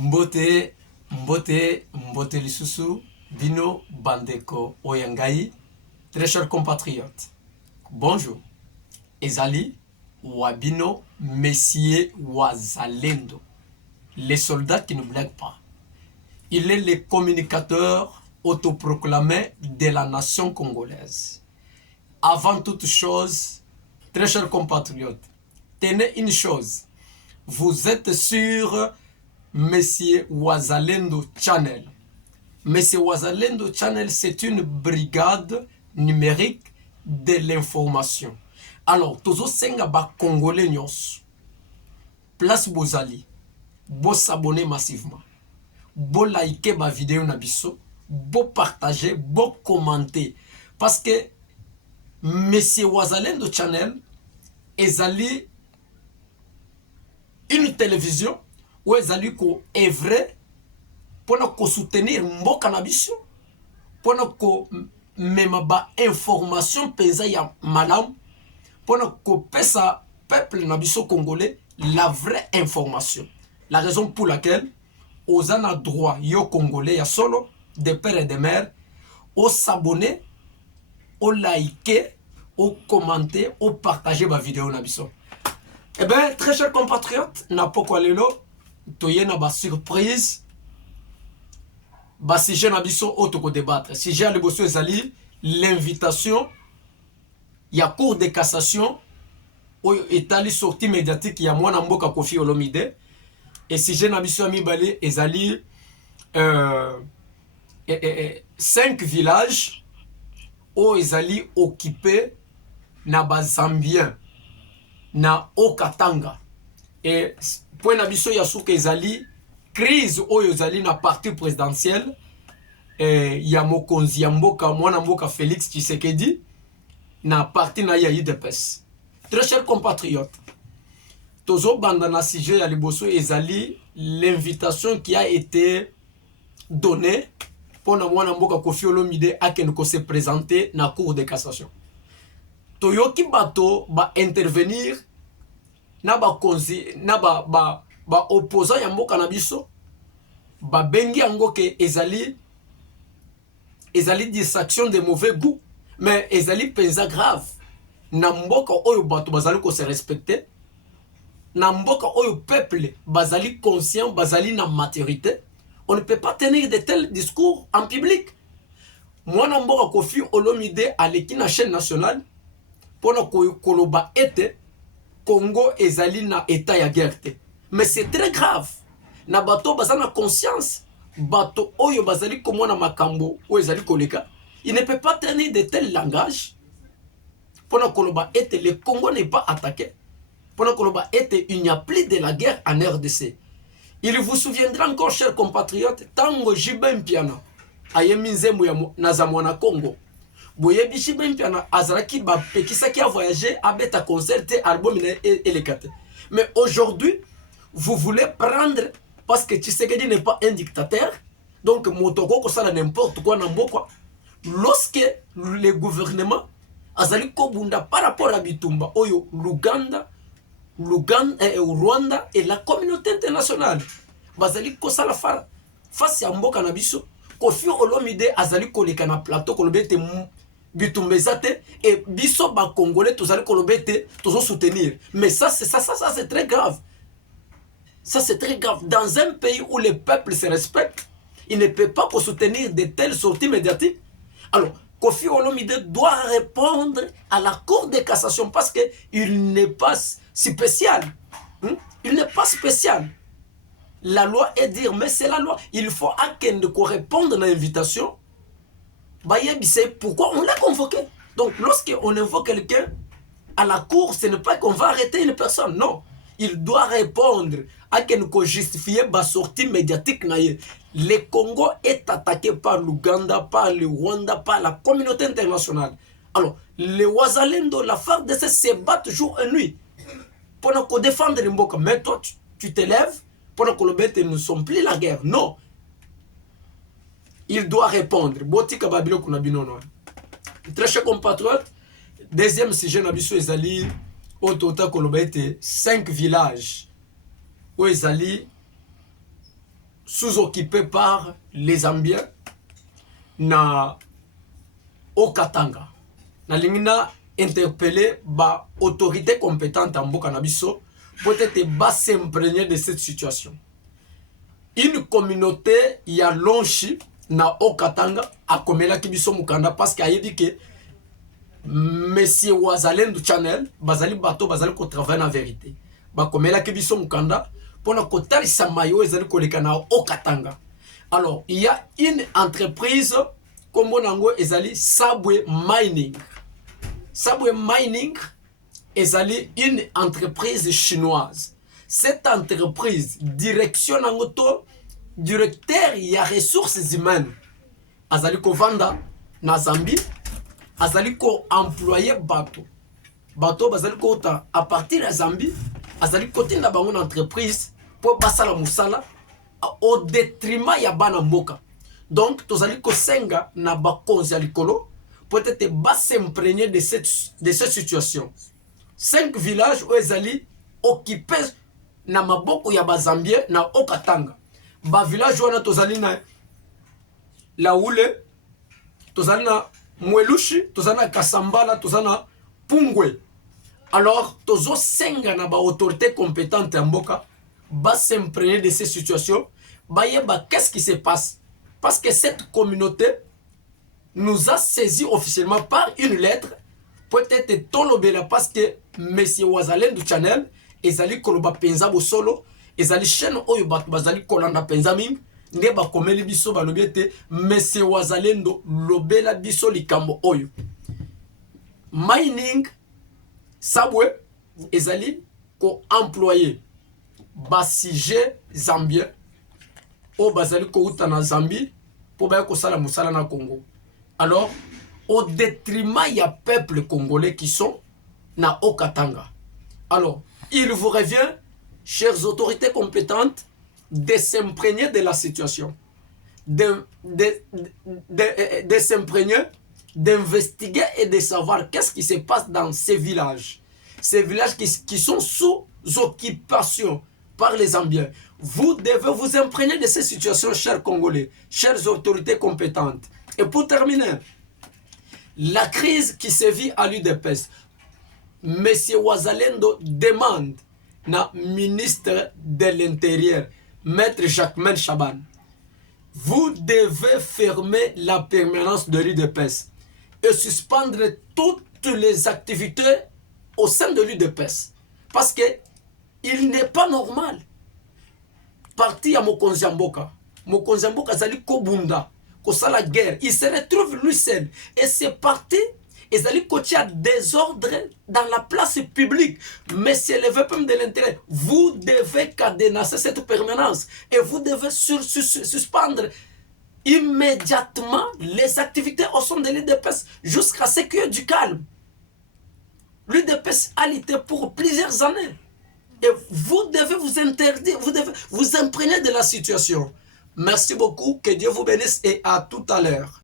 Mbote, mbote lisusu, bino bandeko oyangai, très chers compatriotes. Bonjour. Ezali, wabino, messieurs wazalendo. Les soldats qui ne blaguent pas. Il est le communicateur autoproclamé de la nation congolaise. Avant toute chose, très chers compatriotes, tenez une chose. Vous êtes sur Monsieur Wazalendo Channel. Monsieur Wazalendo Channel, c'est une brigade numérique de l'information. Alors, tous les Congolais nyos, place Bozali, bo s'abonner massivement, bo liker ma vidéo na biso, bo partager, bo commenter. Parce que Monsieur Wazalendo Channel ezali une télévision où ezali ko evre pour ko soutenir mboka na biso, pour ko mema ba information penza ya malam, pour ko pesa peuple na biso congolais la vraie information. La raison pour laquelle osana droit yo congolais ya solo de père et de mère au s'abonner, au liker, au commenter, au partager ma vidéo na biso. Eh bien, très chers compatriotes, na poko lelo, toye na ba surprise, ba sujet na biso otoko débattre. Sujet à l'ebosso ezali, l'invitation, ya cour de cassation, oyo etali sortie médiatique ya mwana mboka Koffi Olomide, et sujet na biso amibale ezali 5 villages oyo ezali occupés na ba Zambiens na Okatanga. Et point na biso ya suka ezali crise oyo ezali na parti présidentiel ya mokonzi ya mboka mwana mboka Félix Tshisekedi na parti na ya UDPS. Très chers compatriotes, tozo banda na sujet ya liboso ezali l'invitation qui a été donnée pour na mwana mboka Koffi Olomide akende ko se présenter na cour de cassation. Toyoki bato ba intervenir na ba konzi na ba opposant ya mboka na biso ba bengi yango ke ezali distraction de mauvais goût, mais ezali penza grave na mboka oyo bato bazali ko se respecter, na mboka oyo peuple bazali conscient, bazali na maturité. On ne peut pas tenir de tels discours en public. Mwana mboka Koffi Olomide aleki na chaîne nationale pona koloba ete Congo ezali na état ya guerre. Mais c'est très grave. Na bato bazana conscience, bato oyo bazali komona makambo o ezali koleka. Il ne peut pas tenir de tels langages pona koloba ete le Congo n'est pas attaqué. Pona koloba ete il n'y a plus de la guerre en RDC. Il vous souviendra encore, chers compatriotes, tango Jibin Piana ayemi nzembo ya nazamwana Congo. Boyebi Jibin Piana azaraki ba pekisaki a voyager abeta concert album elekate. Mais aujourd'hui, vous voulez prendre parce que Tshisekedi n'est pas un dictateur. Donc motoko ko sala n'importe quoi namboka. Lorsque le gouvernement azali kobunda par rapport à Bitumba oyo Rwanda et la communauté internationale bazali kosala fara face ya mboka na biso, Koffi Olomide azali koleka na plateau kolobete bitumbezate et biso ba congolais tozali kolobete tozo soutenir. Mais ça c'est très grave. Ça c'est très grave dans un pays où le peuple se respecte. Il ne peut pas soutenir de telles sorties médiatiques. Alors Koffi Olomide doit répondre à la cour de cassation parce que il n'est pas spécial. Il n'est pas spécial. La loi est dire, mais c'est la loi. Il faut à quelqu'un de répondre à l'invitation. C'est pourquoi on l'a convoqué. Donc, lorsqu'on invoque quelqu'un à la cour, ce n'est pas qu'on va arrêter une personne. Non. Il doit répondre à quelqu'un qui justifie la sortie médiatique. Le Congo est attaqué par l'Ouganda, par le Rwanda, par la communauté internationale. Alors, les Wazalendo, la FARDC se battent jour et nuit pour défendre les Mboka. Mais toi, tu t'élèves pour que le bête ne sont plus la guerre. Non. Il doit répondre. Très chers compatriotes, deuxième sujet nabiso ezali au total kolobete 5 villages où ezali sous-occupé par les Zambiens na Okatanga. Na lingina interpeller ba autorité compétente en Mboka na biso peut-être bas s'imprégner de cette situation. Une communauté ya lonchi na Okatanga a komela kibiso mukanda parce qu'il a dit que Monsieur Wazalendo Channel bazali bato bazali ko travailler na vérité. Ba komela kibiso mukanda pona kotalisa mayo ezali koleka na Okatanga. Alors, il y a une entreprise comme on ezali Sabwe Mining. Sabwe Mining ezali une entreprise chinoise. Cette entreprise direction nangoto directeur ya ressources humaines. Azali ko vanda na Zambie, azali ko employer bato. Bato bazali ko ta à partir de Zambie, azali ko tinda bango na entreprise pour basala musala au détriment ya bana mboka. Donc tozali ko senga na bakonzi ya likolo peut-être bas s'imprégner de cette situation. 5 villages où ezali occupés na maboko ya bazambien na Okatanga. Ba village wana tozali na Laoule, tozali na Mwelushi, tozali na Kasambala, tozali na Pungwe. Alors tozo senga na ba autorité compétente ya mboka ba s'imprégner de ces situations. Ba yeba qu'est-ce qui se passe? Parce que cette communauté nous a saisi officiellement par une lettre. Peut-être tolobela parce que Monsieur Wazalendo Channel ezali koloba penza bosolo ezali chaîne oyo bato bazali kolanda penza mingi nde bakomeli biso balobi ete Monsieur Wazalendo lobela biso likambo oyo. Mining Sabwe ezali ko employé basije zambien o bazali ko uta na Zambie pour ba ko sala musala na Congo. Alors au détriment il y a peuple congolais qui sont na Okatanga. Alors il vous revient, chères autorités compétentes, de s'imprégner de la situation, de s'imprégner, d'investiguer et de savoir qu'est-ce qui se passe dans ces villages. Ces villages qui sont sous occupation par les Zambiens. Vous devez vous imprégner de ces situations, chers Congolais, chères autorités compétentes. Et pour terminer, la crise qui se vit à l'UDPS, Monsieur Wazalendo demande na ministre de l'Intérieur, Maître Jacquemain Chaban, vous devez fermer la permanence de l'UDPS et suspendre toutes les activités au sein de l'UDPS. Parce que il n'est pas normal. Parti à Mokonziamboka zali kobunda, kosala guerre, il se retrouve lui seul. Et c'est parti. Ils allaient coacher à désordre dans la place publique. Mais si le VPM de l'intérêt, vous devez cadenasser cette permanence et vous devez suspendre immédiatement les activités au sein de l'UDPS jusqu'à ce qu'il y ait du calme. L'UDPS a lutté pour plusieurs années. Et vous devez vous interdire, vous devez vous imprégner de la situation. Merci beaucoup, que Dieu vous bénisse et à tout à l'heure.